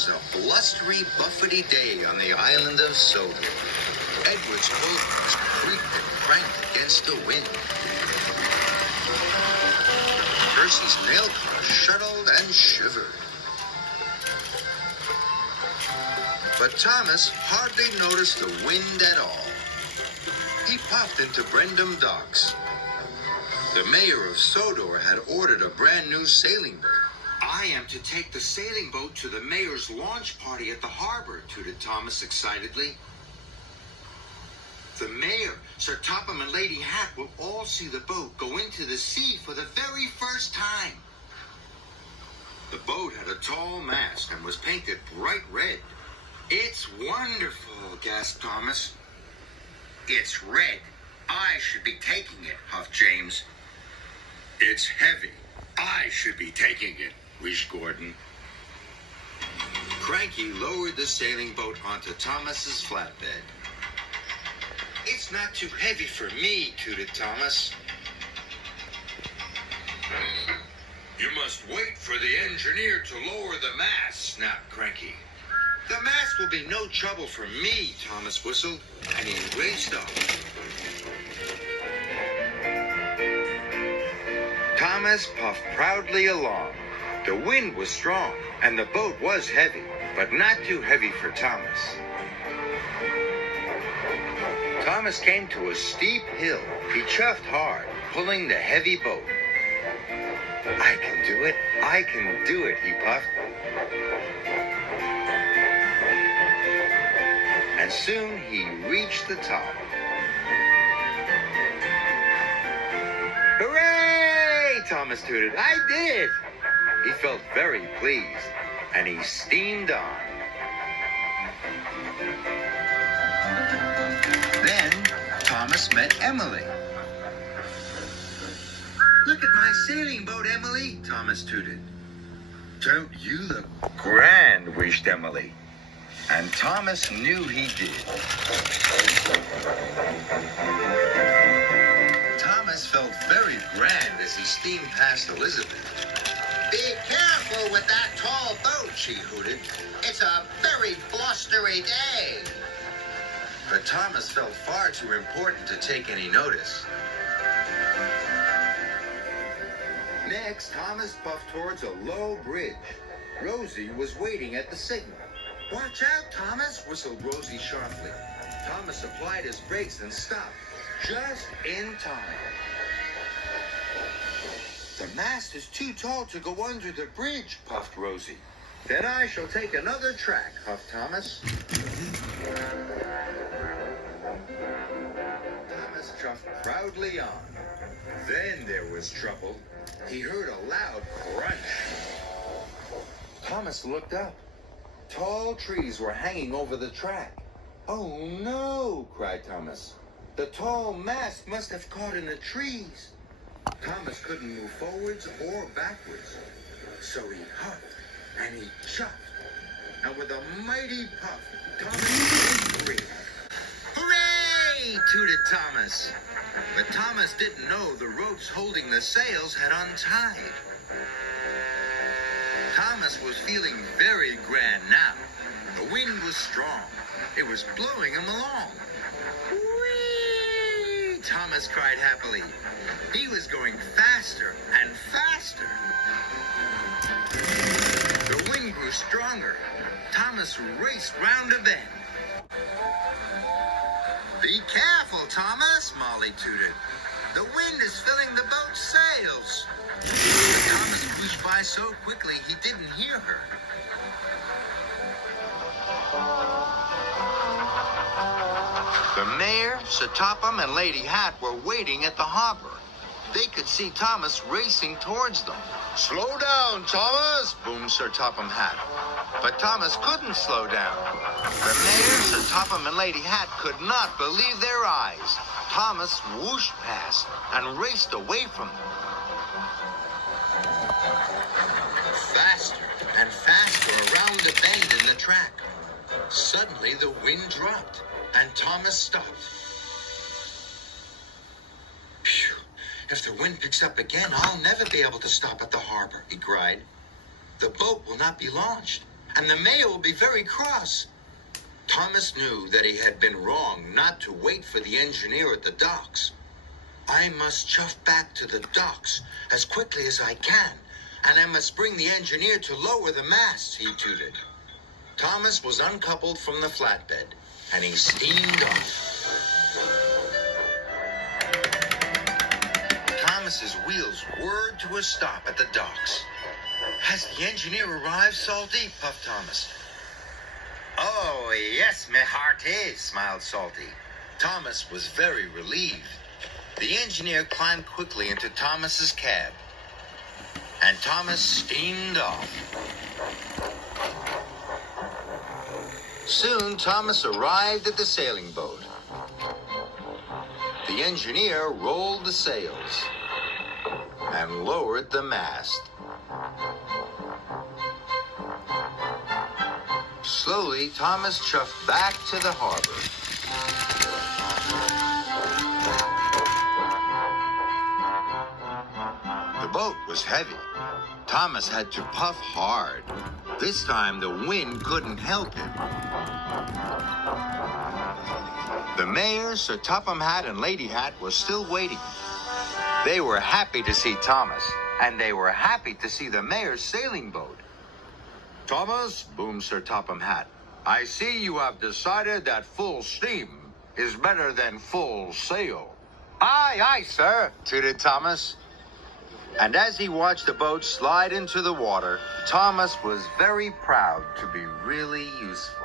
was a blustery, buffety day on the island of Sodor. Edward's bulwarks creaked and cranked against the wind. Percy's mail car shuttled and shivered. But Thomas hardly noticed the wind at all. He popped into Brendam Docks. The mayor of Sodor had ordered a brand new sailing boat. I am to take the sailing boat to the mayor's launch party at the harbor, tooted Thomas excitedly. The mayor, Sir Topham, and Lady Hat will all see the boat go into the sea for the very first time. The boat had a tall mast and was painted bright red. It's wonderful, gasped Thomas. It's red. I should be taking it, huffed James. It's heavy. I should be taking it, wheezed Gordon. Cranky lowered the sailing boat onto Thomas's flatbed. It's not too heavy for me, tooted Thomas. You must wait for the engineer to lower the mast, snapped Cranky. The mast will be no trouble for me, Thomas whistled, and he raced off. Thomas puffed proudly along. The wind was strong, and the boat was heavy, but not too heavy for Thomas. Thomas came to a steep hill. He chuffed hard, pulling the heavy boat. I can do it, he puffed. And soon he reached the top. Hooray! Thomas tooted. I did it! He felt very pleased, and he steamed on. Then Thomas met Emily. Look at my sailing boat, Emily, Thomas tooted. Don't you look grand, wished Emily. And Thomas knew he did. Thomas felt very grand as he steamed past Elizabeth. Be careful with that tall boat, she hooted. It's a very blustery day. But Thomas felt far too important to take any notice. Next, Thomas puffed towards a low bridge. Rosie was waiting at the signal. Watch out, Thomas, whistled Rosie sharply. Thomas applied his brakes and stopped, just in time. The mast is too tall to go under the bridge, puffed Rosie. Then I shall take another track, huffed Thomas. Thomas chuffed proudly on. Then there was trouble. He heard a loud crunch. Thomas looked up. Tall trees were hanging over the track. Oh no, cried Thomas. The tall mast must have caught in the trees. Thomas couldn't move forwards or backwards. So he huffed and he chuffed. And with a mighty puff, Thomas breathed. Hooray! Tooted Thomas. But Thomas didn't know the ropes holding the sails had untied. Thomas was feeling very grand now. The wind was strong. It was blowing him along. Whee! Thomas cried happily. He was going faster and faster. The wind grew stronger. Thomas raced round a bend. Be careful, Thomas, Molly tooted. The wind is filling the boat's sails. But Thomas cruised by so quickly he didn't hear her. The mayor, Sir Topham, and Lady Hat were waiting at the harbor. They could see Thomas racing towards them. Slow down, Thomas, boomed Sir Topham Hatt. But Thomas couldn't slow down. The mayor, Sir Topham, and Lady Hat could not believe their eyes. Thomas whooshed past and raced away from them. Faster and faster around the bend in the track. Suddenly the wind dropped and Thomas stopped. Phew. If the wind picks up again, I'll never be able to stop at the harbor, he cried. The boat will not be launched, and the mayor will be very cross. Thomas knew that he had been wrong not to wait for the engineer at the docks. I must chuff back to the docks as quickly as I can, and I must bring the engineer to lower the mast, he tooted. Thomas was uncoupled from the flatbed, and he steamed off. Thomas's wheels whirred to a stop at the docks. Has the engineer arrived, Salty? Puffed Thomas. Oh, yes, me hearty, smiled Salty. Thomas was very relieved. The engineer climbed quickly into Thomas's cab, and Thomas steamed off. Soon, Thomas arrived at the sailing boat. The engineer rolled the sails and lowered the mast. Slowly, Thomas chuffed back to the harbor. The boat was heavy. Thomas had to puff hard. This time, the wind couldn't help him. The mayor, Sir Topham Hatt, and Lady Hat were still waiting. They were happy to see Thomas, and they were happy to see the mayor's sailing boat. Thomas, boomed Sir Topham Hatt, I see you have decided that full steam is better than full sail. Aye, aye, sir, tooted Thomas. And as he watched the boat slide into the water, Thomas was very proud to be really useful.